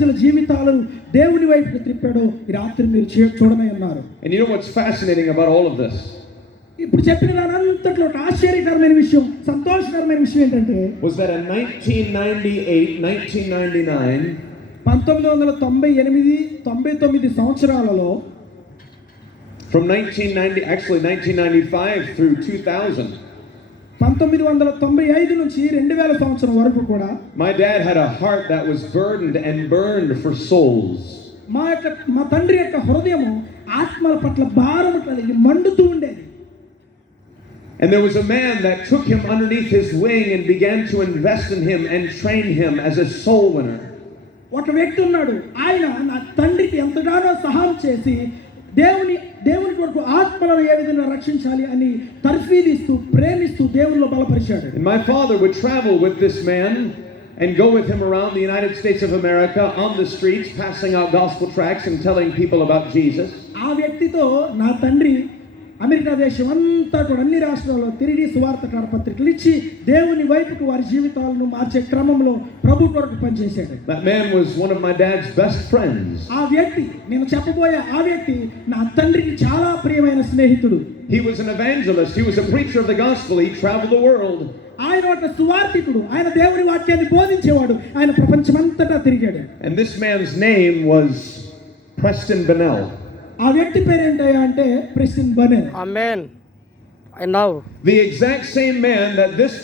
ప్రజల జీవితాలను దేవుని వైపుకు త్రిప్పాడో ఈ రాత్రి మీరు చూడనే ఉన్నారు. And you know what's fascinating about all of this? ఇప్పుడు చెప్పిన దానంతట్లో ఆశ్చర్యకరమైన విషయం, సంతోషకరమైన విషయం ఏంటంటే was that in 1998, 1999, 1998-99 సంవత్సరాలలో from 1995 through 2000, 1995 నుంచి 2000 సంవత్సరం వరకు కూడా my dad had a heart that was burdened and burned for souls. మా తండ్రి యొక్క హృదయము ఆత్మల పట్ల భారం కలిగి మండుతూ ఉండేది. And there was a man that took him underneath his wing and began to invest in him and train him as a soul winner. ఒక వ్యక్తి ఉన్నాడు, ఆయన నా తండ్రికి ఎంతగానో సహాయం చేసి దేవుని కొరకు ఆత్మలను ఏ విధంగా రక్షించాలి అని తర్ఫీదిస్తూ ప్రేమిస్తూ దేవునిలో బలపరిచాడు. And my father would travel with this man and go with him around the United States of America on the streets, passing out gospel tracts and telling people about Jesus. ఆ వ్యక్తితో నా తండ్రి అమెరికా దేశం అంతా కూడా అన్ని రాష్ట్రాల్లో తిరిగి సువార్త పత్రికలు ఇచ్చి దేవుని వైపుకు వారి జీవితాలను మార్చే క్రమంలో ప్రభు కొరకు పనిచేశాడు. That man was one of my dad's best friends. ఆ వ్యక్తి, నేను చెప్పబోయే ఆ వ్యక్తి నా తండ్రికి చాలా ప్రియమైన స్నేహితుడు. He was an evangelist. He was a preacher of the gospel. He traveled the world. ఆయన ఒక సువార్తికుడు, ఆయన దేవుని వాక్యాన్ని బోధించేవాడు, ఆయన ప్రపంచమంతటా తిరిగాడు. And this man's name was Preston Bennell. ఆ వ్యక్తి పేరు ఏంటయ్యా అంటే Preston బెనెల్. Amen. I know. The exact same man that this